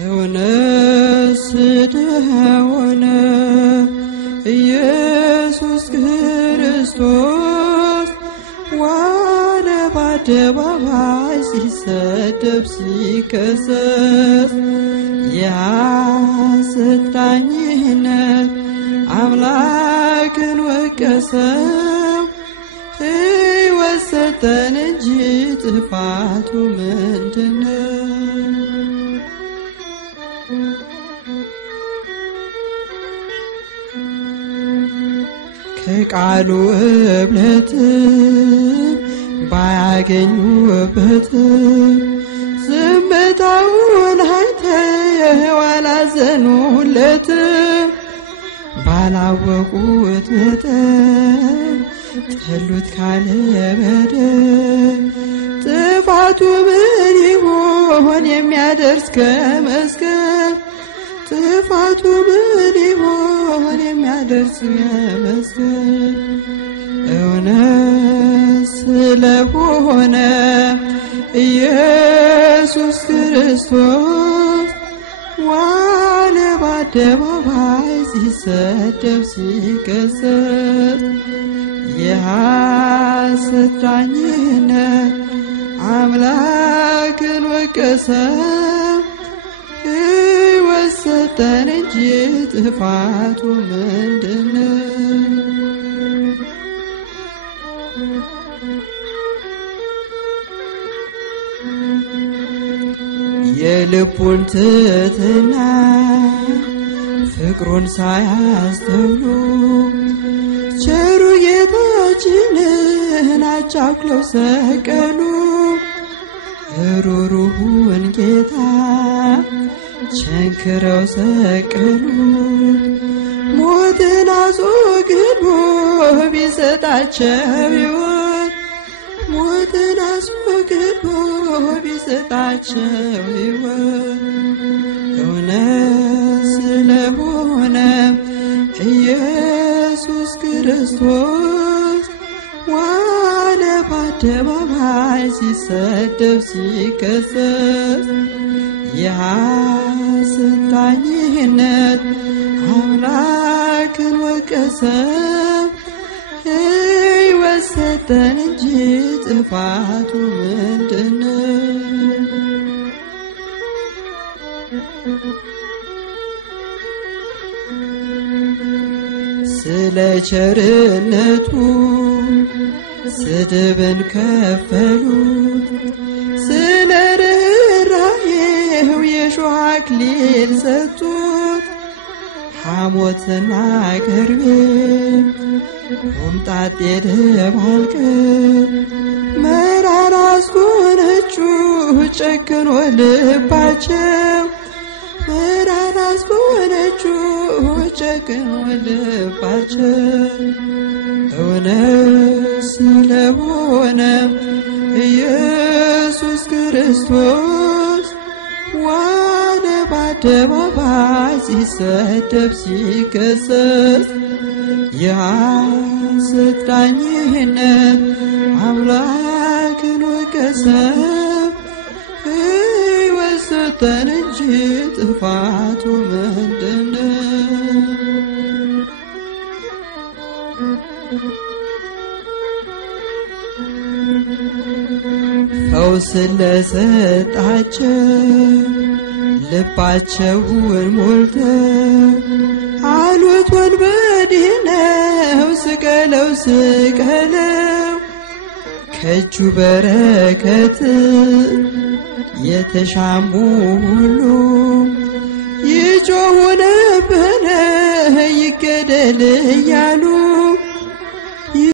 እውነት ስለሆነ ኢየሱስ ክርስቶስ ዋለ በአደባባይ ሲሰደብ ሲከሰስ የሐሰት ዳኝነት አምላክን ወቀሰው። ሕይወት ሰጠን እንጂ ጥፋቱ ምንድነው? ከቃሉ እብለት ባያገኙበት ዝምታውን አይተው አላዘኑለት። ባላወቁት መጠን ጠሉት ካለ በደል ጥፋቱ ምን ይሆን የሚያደርስ ከመስቀል? ጥፋቱ ምን ይሆን የሚያደርስ ከመስቀል? እውነት ስለሆነ ኢየሱስ ክርስቶስ ዋለ በአደባባይ ሲሰደብ ሲከሰስ የሐሰት ዳኝነት አምላክን ወቀሰው። ሕይወት ሰጠን እንጂ ጥፋቱ ምንድነው? የልቡን ትሕትና ፍቅሩን ሳያስተውሉ ቸሩ ጌታችንን አቻኩለው ሰቀሉ። ሩሩውን ጌታ ቸንክረው ሰቀሉት። ሞትን አስወግዶ ቢሰጣቸው ሕይወት ሞትን አስወግዶ ቢሰጣቸው ሕይወት እውነት ስለሆነ ኢየሱስ ክርስቶስ ዋለ በአደባባይ ሲሰደብ ሲከሰስ የሐሰት ዳኝነት አምላክን ወቀሰው። ሕይወት ሰጠን እንጂ ጥፋቱ ምንድነው? ስለ ቸርነቱ ስድብን ከፈሉት፣ ስለ ርኅራኄው የሾህ አክሊል ሰጡት። ሐሞትና ከርቤ ሆምጣጤ ደባልቀው መራራ አስጎነጩ ጨክኖ ልባቸው መራራ አስጎነጩ ጨክኖ ልባቸው እውነት ስለሆነ ኢየሱስ ክርስቶስ ዋለ በአደባባይ ሲሰደብ ሲከሰስ የሐሰት ዳኝነት አምላክን ወቀሰው። ሕይወት ሰጠን እንጂ ጥፋቱ ምንድነው? ፈውስ ለሰጣቸው ልባቸውን ሞልተው አሉት ወንበዴ ነው ስቀለው ስቀለው። ከእጁ በረከት የተሻሙ ሁሉ ይጮኹ ነበረ ይገደል እያሉ